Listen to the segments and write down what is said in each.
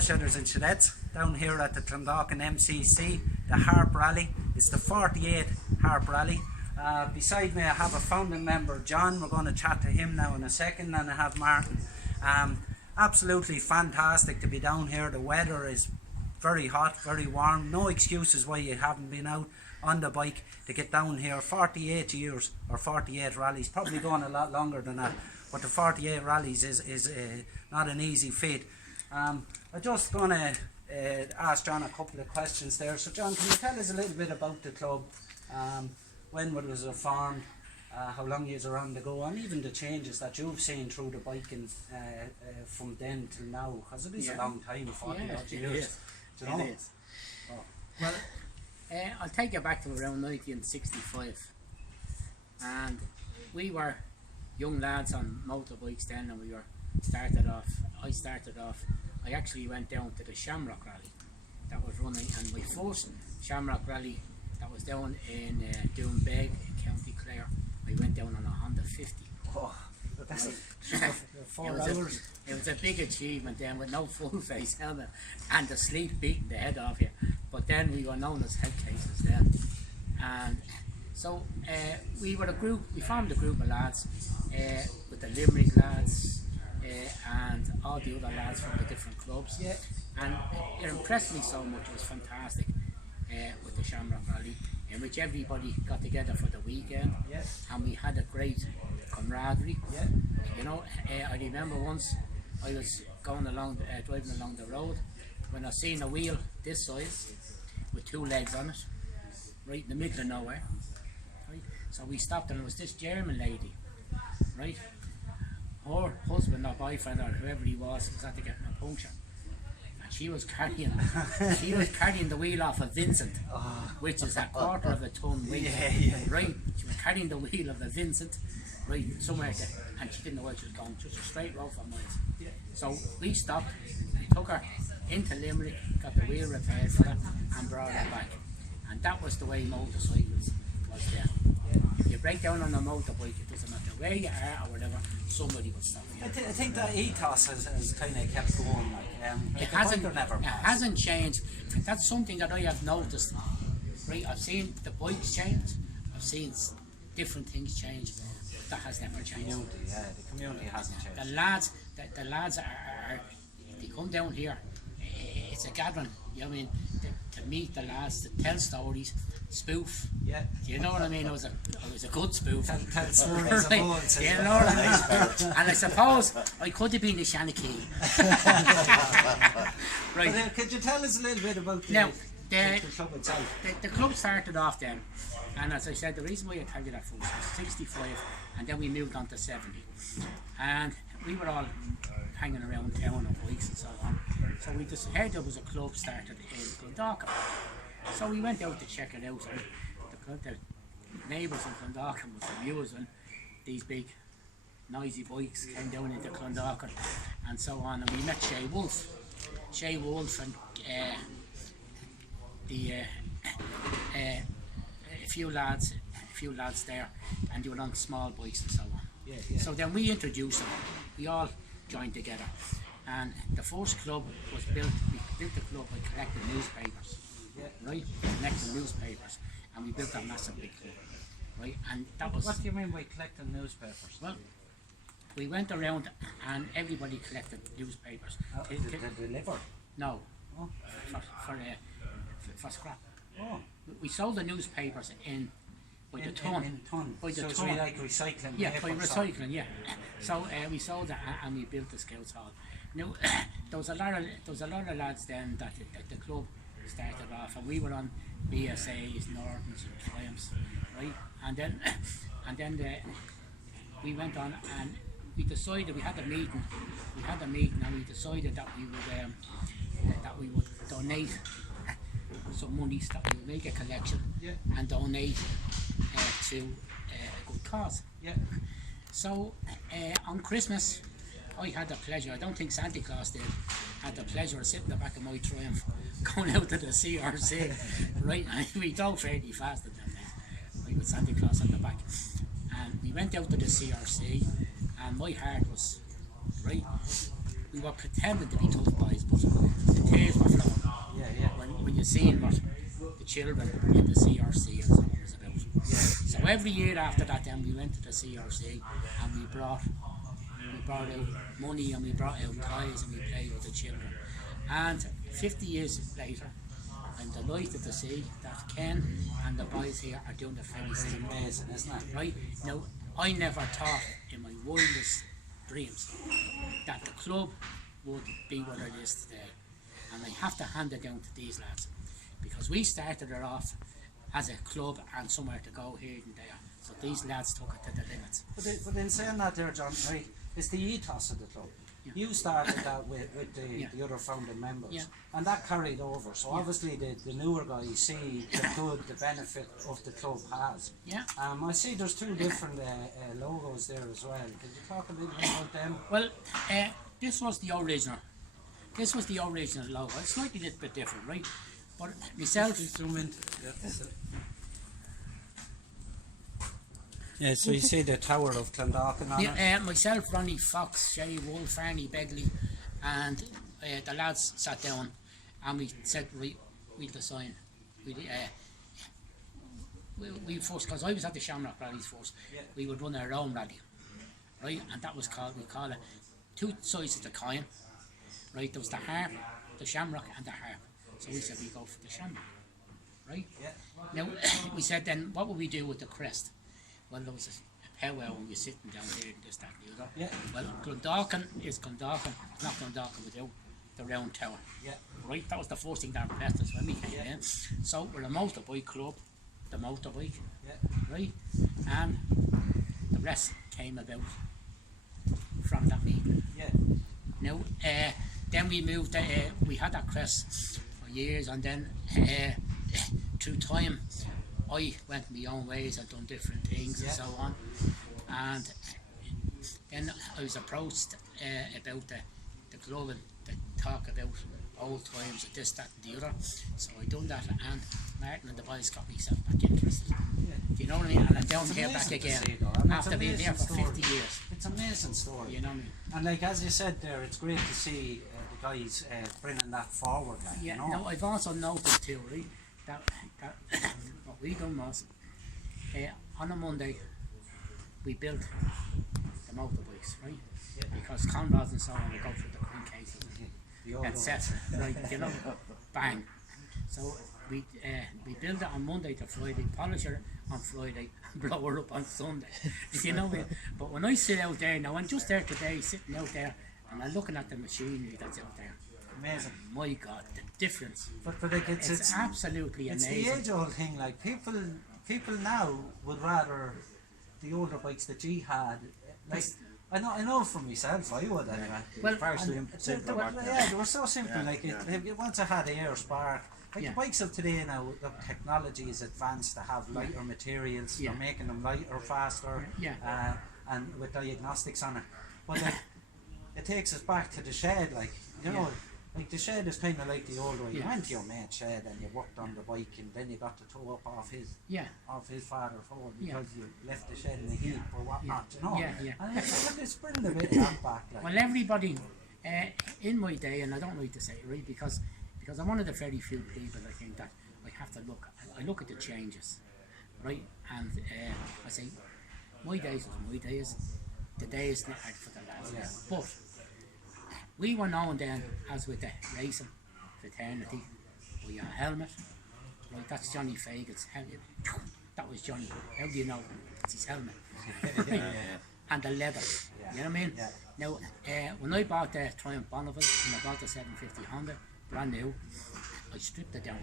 Shutters and Chadettes down here at the Clondalkin MCC, the Harp Rally. It's the 48th Harp Rally. Beside me I have a founding member, John. We're going to chat to him now in a second, and I have Martin. Absolutely fantastic to be down here. The weather is very hot, very warm. No excuses why you haven't been out on the bike to get down here. 48 years or 48 rallies, probably going a lot longer than that, but the 48 rallies is not an easy feat. I'm just going to ask John a couple of questions there. So John, can you tell us a little bit about the club, when it was formed, how long you were on the go, and even the changes that you've seen through the biking from then till now, because it is a long time, 40 odd years. It is. Oh. Well, I'll take you back to around 1965, and we were young lads on motorbikes then, and I actually went down to the Shamrock Rally that was running, and my first Shamrock Rally that was down in Doonbeg in County Clare, I went down on a Honda 50. Oh, that's Right. 4 hours. It was a big achievement then, with no full face helmet and the sleep beating the head off you. But then we were known as head cases then, and so we were a group. We formed a group of lads with the Limerick lads and all the other lads from the different clubs. Yeah. And it impressed me so much. It was fantastic with the Shamrock Rally, in which everybody got together for the weekend, and we had a great camaraderie. Yeah. You know, I remember once I was going along, driving along the road, when I seen a wheel this size with 2 legs on it, right in the middle of nowhere. Right? So we stopped, and it was this German lady, right? Her husband or boyfriend or whoever he was after getting a puncture, and she was carrying the wheel off of Vincent, which is a quarter of a ton weight. Right? She was carrying the wheel of the Vincent, right, somewhere there, and she didn't know where she was going. Just a straight road for miles. So we stopped, we took her into Limerick, got the wheel repaired for her, and brought her back. And that was the way motorcycles was then. If you break down on a motorbike, it doesn't matter where you are or whatever, somebody will stop you. I think that ethos has kind of kept going. It hasn't changed. That's something that I have noticed. Right, I've seen the bikes change, I've seen different things change. That has never changed. The community hasn't changed. The lads are they come down here. It's a gathering. You know what I mean? To meet the lads, to tell stories, spoof. Yeah. You know what I mean? It was a good spoof. Tell stories of old. You know what I mean? And I suppose I could have been a Shanachie. Right. But, could you tell us a little bit about the club itself? The club started off then, and as I said, the reason why I tell you that first was 65, and then we moved on to 70, and we were all hanging around town on bikes and so on. So we just heard there was a club started in Clondalkin. So we went out to check it out, and the neighbours in Clondalkin was amused when these big noisy bikes came down into Clondalkin and so on, and we met Shay Wolf and a few lads there, and they were on small bikes and so on. So then we introduced them. We all joined together, and the first club was built. We built the club by collecting newspapers, right? Collecting newspapers, and we built a massive big club, right? And that was. What do you mean by collecting newspapers? Well, we went around and everybody collected newspapers. To deliver? No, Oh. for scrap. Oh. We sold the newspapers in by the ton. In ton. By the so it's ton. really like recycling. Yeah, by recycling. Yeah. So we sold that, and we built the Scouts Hall. Now there was a lot of lads then that the club started off, and we were on BSAs, Nortons, and Triumphs, right? And then we went on, and we decided we had a meeting, and we decided that we would donate some monies, that we would make a collection and donate to a good cause. Yeah. So on Christmas, I had the pleasure, I don't think Santa Claus did, had the pleasure of sitting in the back of my Triumph, going out to the CRC, right? And we drove fairly fast at them days, right, with Santa Claus at the back. And we went out to the CRC, and my heart was, right, we were pretending to be tough boys, but the tears were flowing. When you seen what the children in the CRC and so on was about. So every year after that, then we went to the CRC and we brought out money and we brought out toys and we played with the children. And 50 years later, I'm delighted to see that Ken and the boys here are doing the very same thing. Amazing, isn't it? Right? Now, I never thought in my wildest dreams that the club would be what it is today. And I have to hand it down to these lads, because we started it off as a club and somewhere to go here and there. So these lads took it to the limits. But in saying that there, John, right, it's the ethos of the club. Yeah. You started that with the other founding members, and that carried over. So obviously the newer guys see the good, the benefit of the club has. Yeah. I see there's two different logos there as well. Could you talk a little bit about them? Well, this was the original. This was the original logo. It's slightly a little bit different, right? But myself. Yeah, so you see the Tower of Clondalkin on it? Myself, Ronnie Fox, Sherry Wolf, Arnie Begley, and the lads sat down and we said, we'll design. We first, because I was at the Shamrock rallies first, we would run our own rally, right? And that was called, we call it two sides of the coin, right? There was the Harp, the Shamrock, and the Harp. So we said we go for the Shamrock, right? Yeah. Now, we said then, what would we do with the crest? Well, there was a powwow when we were sitting down here and this, that, and the other. Yeah. Well, Clondalkin is Clondalkin, not Clondalkin without the round tower. Yeah. Right? That was the first thing that impressed us when we came in. So we're a motorbike club, the motorbike. Yeah. Right? And the rest came about from that meeting. Yeah. Now, then we moved, we had that crest for years, and then through time, I went my own ways, I've done different things and so on, and then I was approached about the club and to talk about old times and this, that and the other, so I done that, and Martin and the boys got myself back interested. Do you know what I mean? And I'm down here back again after being there for 50 years. It's an amazing story. You know what I mean? And like as you said there, it's great to see the guys bringing that forward. Like, yeah, you know? no, I've also noticed too, right, that what we done was, on a Monday, we built the motorbikes, right? Yeah. Because Conrads and so on will go through the crankcases and set, right, you know, bang. So we build it on Monday to Friday, polish it on Friday, and blow her up on Sunday. You know, but when I sit out there now, I'm just there today, sitting out there, and I'm looking at the machinery that's out there. Amazing. My God, the difference. But like it's absolutely amazing. It's the age-old thing. Like people now would rather the older bikes that you had. Like I know for myself, I would anyway. Well, they were so simple. Like it once I had air spark. Like the bikes of today now, the technology is advanced to have lighter materials. They're making them lighter, faster, and with diagnostics on it. But like, it takes us back to the shed, like you know. Like the shed is kind of like the old way. You went to your mate's shed and you worked on the bike, and then you got to tow up off his father's phone because you left the shed in the heat or whatnot, you know. And it's bringing a bit of that back. Like. Well, everybody in my day, and I don't like to say it, right, because I'm one of the very few people I think that I have to look. I look at the changes, right, and I say my days was my days. The days not for the lads, but. We were known then as with the racing fraternity by your helmet. Right, that's Johnny Fagan's helmet. That was Johnny. How do you know? It's his helmet. And the leather. You know what I mean? Now, when I bought the Triumph Bonneville and I bought the 750 Honda, brand new, I stripped it down.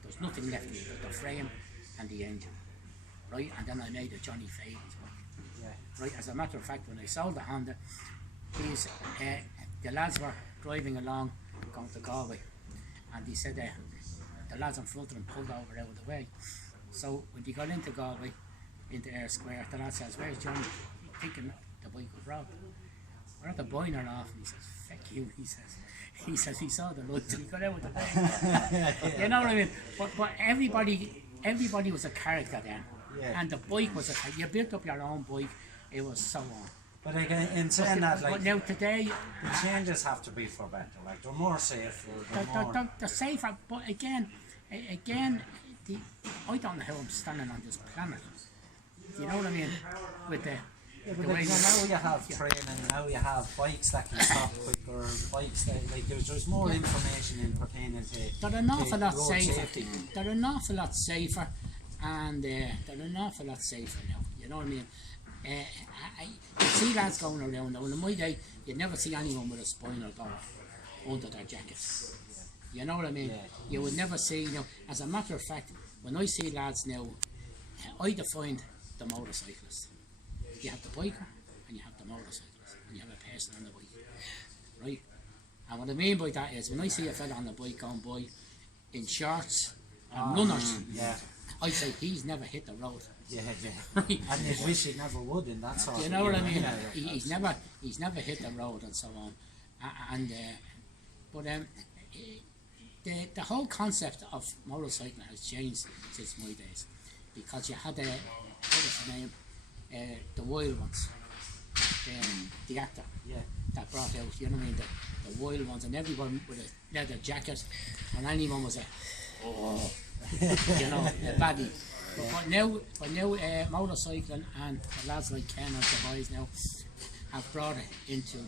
There was nothing left of it but the frame and the engine. Right, and then I made a Johnny Fagan's one. Right, as a matter of fact, when I sold the Honda, the lads were driving along, going to Galway, and he said the lads in front of them pulled over out of the way. So when they got into Galway, into Air Square, the lad says, "Where's Johnny?" Thinking the bike was robbed. We're at the boiler off, and he says, "Feck you," he says he saw the lights and he got out of the way. You know what I mean? But everybody was a character then, and the bike was you built up your own bike. It was so on. But again, in saying that, like, But now today, the changes have to be for better. Like, they're more safe. they're safer. But again, I don't know how I'm standing on this planet. Do you know what I mean? With the way Now you have training, now you have bikes that can stop quicker, bikes that, like, there's more information in pertaining to they're an awful lot road safer. safety. They're an awful lot safer, and they're an awful lot safer now. You know what I mean? You see lads going around now. In my day, you'd never see anyone with a spinal cord under their jackets. You know what I mean? Yeah. You would never see. You know, as a matter of fact, when I see lads now, I define the motorcyclist. You have the biker and you have the motorcyclist, and you have a person on the bike, right? And what I mean by that is, when I see a fella on the bike going by in shorts and runners, I say he's never hit the road. Yeah. Right? And you wish he never would in that sort You of know what I mean? Yeah. He's never hit the road and so on. But the whole concept of motorcycling has changed since my days, because you had what was the name? The Wild Ones, the actor that brought out, you know what I mean, the Wild Ones, and everyone with a leather jacket, and anyone was you know, a baddie. But now motorcycling and the lads like Ken and the boys now have brought it into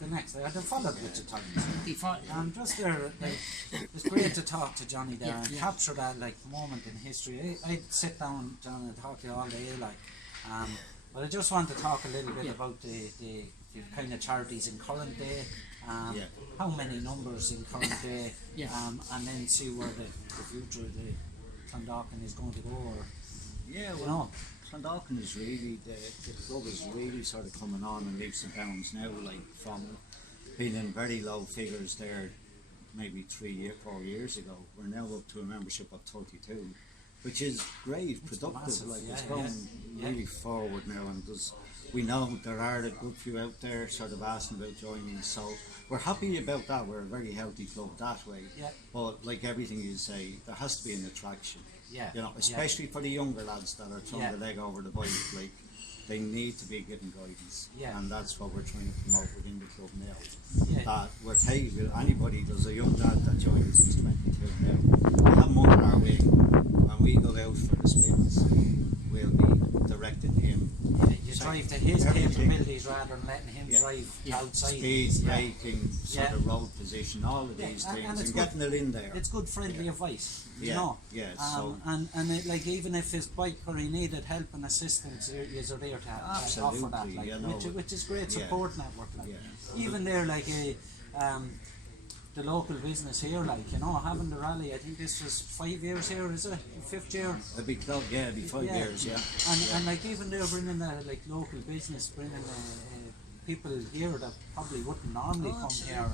The next day, they followed with the times. And just there, like, it's great to talk to Johnny there and capture that, like, moment in history. I'd sit down, John, and talk to you all day, like. But I just want to talk a little bit about the kind of charities in current day, how many numbers in current day, and then see where the future of the Clondalkin is going to go. Or, well, you know. Clondalkin is really, the club is really sort of coming on in leaps and bounds now, like from being in very low figures there maybe 4 years ago. We're now up to a membership of 32. Which is great, productive, massive, like it's going really forward now, and we know there are a good few out there sort of asking about joining, so we're happy about that. We're a very healthy club that way, but like everything you say, there has to be an attraction, you know, especially for the younger lads that are throwing the leg over the bike, like they need to be given guidance, and that's what we're trying to promote within the club now. That we're taking anybody, there's a young lad that joined us who's 22 now, we have him under our wing. When we go out for the spins, we'll be directing him. You drive to his capabilities rather than letting him drive outside. Speed, braking, sort of road position, all of these things, and getting it in there. It's good friendly advice, you know. So and it, like, even if his bike or he needed help and assistance, you're there to offer that, like, you know, which is great support network. Like. Even there, like the local business here, like, you know, having the rally, I think this was 5 years here, is it? 5th year? It'd be club, it'd be 5 years, And like, even they're bringing like local business, bringing people here that probably wouldn't normally come here,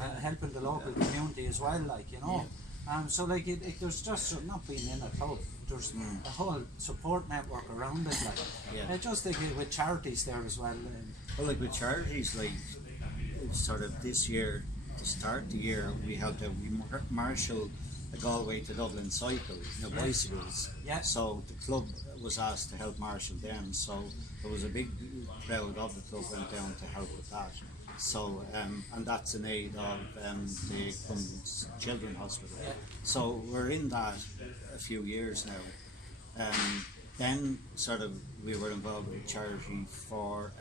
and helping the local community as well, like, you know. So like, there's just not being in a club, there's a whole support network around it, like. Just like with charities there as well. Well, like with charities, like, sort of this year, to start the year, we marshalled the Galway to Dublin cycle, bicycles. So the club was asked to help marshal them. So there was a big crowd of the club went down to help with that. So and that's in aid of the Children's Hospital. So we're in that a few years now. Then sort of we were involved with a charity for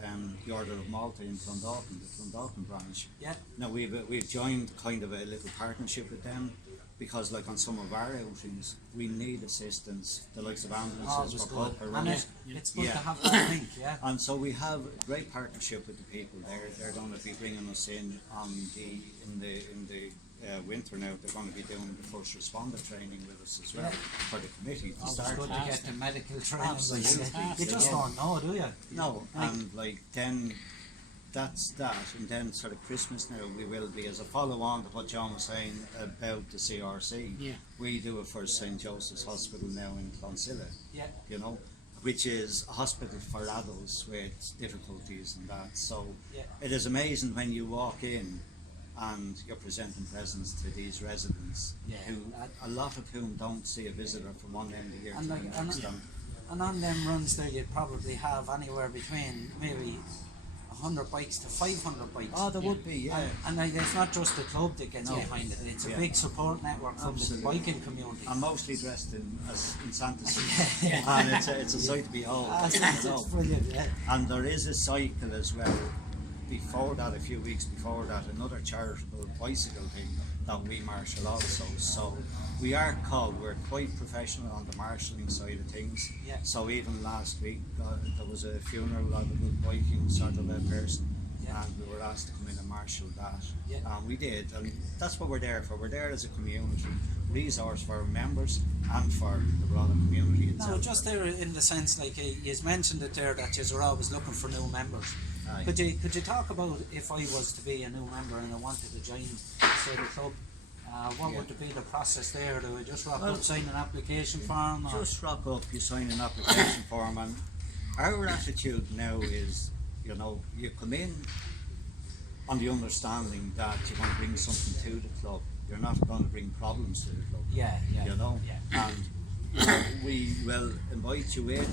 the Order of Malta in Clondalkin, the Clondalkin branch. Now we've joined kind of a little partnership with them, because like on some of our outings we need assistance, the likes of ambulances for help around. It's good to have that link, And so we have a great partnership with the people there. They're going to be bringing us in on in the winter now. They're going to be doing the first responder training with us as well for the committee to start. It's good to get the medical training. Absolutely. You just don't know, do you? No, and like then that's that, and then sort of Christmas now we will be, as a follow-on to what John was saying about the CRC, we do it for St. Joseph's Hospital now in Clonsilla, you know, which is a hospital for adults with difficulties and that. So it is amazing when you walk in and you're presenting presents to these residents, who a lot of whom don't see a visitor from one end of the year to the next. And on them runs there, you'd probably have anywhere between maybe 100 bikes to 500 bikes. Oh, there would be, yeah. And it's not just the club that gets behind it, it's a big support network from the biking community. I'm mostly dressed in Santa suit, and it's a sight to behold. It's brilliant, yeah. And there is a cycle as well. Before that, a few weeks before that, another charitable bicycle thing that we marshal also. So we're quite professional on the marshalling side of things. Yeah. So even last week, there was a funeral of a good biking sort of a person, and we were asked to come in and marshal that. Yeah. And we did, and that's what we're there for. We're there as a community resource for our members and for the broader community itself. No, just there in the sense, like you mentioned it there, that you're always looking for new members. Aye. Could you talk about if I was to be a new member and I wanted to join, say, the club? What would be the process there? Do I just rock up, sign an application form? Or? Just rock up, you sign an application form, and our attitude now is, you know, you come in on the understanding that you want to bring something to the club. You're not going to bring problems to the club. Yeah. You know, Yeah. and we will invite you in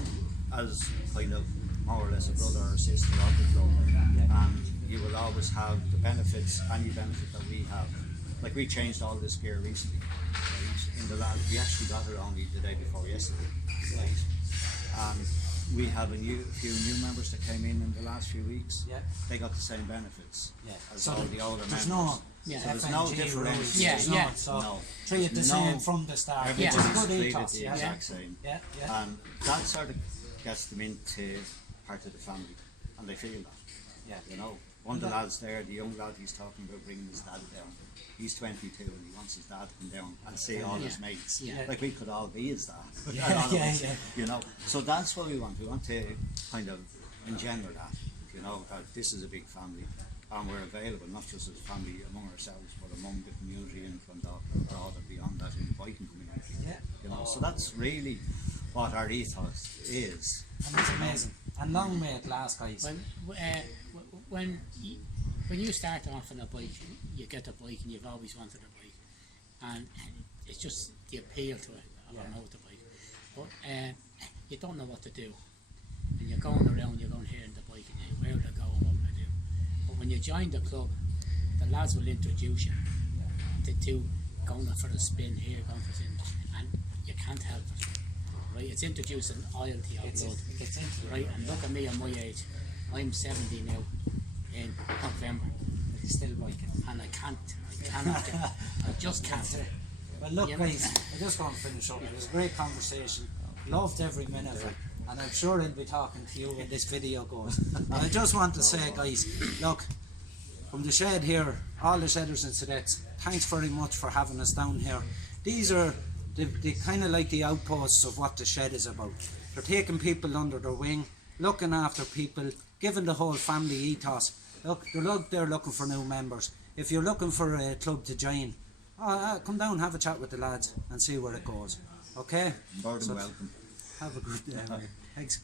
as kind of more or less a brother or sister of the club, and you will always have the benefits, any benefit that we have. Like we changed all this gear recently. Right? In the we actually got it only the day before yesterday. Right? And we have a few new members that came in the last few weeks. Yeah. They got the same benefits as So all the older there's members. So there's no difference. So treat it the same from the start. Everybody's It's a good treated ethos. the exact same. Yeah. And that sort of gets them into part of the family, and they feel that. Yeah. You know, one of the lads there, the young lad, he's talking about bringing his dad down. He's 22 and he wants his dad to come down and see all his mates. Yeah. Like we could all be his dad. Yeah. You know, so that's what we want. We want to kind of engender that. You know, that this is a big family, and we're available not just as a family among ourselves, but among the community in Clondalkin, broader beyond that in the biking community. Yeah. You know, so that's really what our ethos is. And it's amazing. And long may it last, guys. When you start off on a bike, you get a bike and you've always wanted a bike, and it's just the appeal to it of a motorbike. But you don't know what to do, and you're going around, you're going here in the bike, and where to go and what to do. But when you join the club, the lads will introduce you to going for a spin here, going for a spin, and you can't help it. Right, it's introducing oil to your blood. Right, and look at me at my age. I'm 70 now in November. But he's still biking. And I cannot get it. I just can't. Well, look, guys, I just want to finish up. It was a great conversation. Loved every minute of it. And I'm sure he'll be talking to you when this video goes. And I just want to say, guys, look, from the shed here, all the shedders and cadets, thanks very much for having us down here. These are the kind of like the outposts of what the shed is about. They're taking people under their wing, looking after people, giving the whole family ethos. Look, they're looking for new members. If you're looking for a club to join, come down, have a chat with the lads and see where it goes. Okay? More than welcome. Have a good day. Thanks.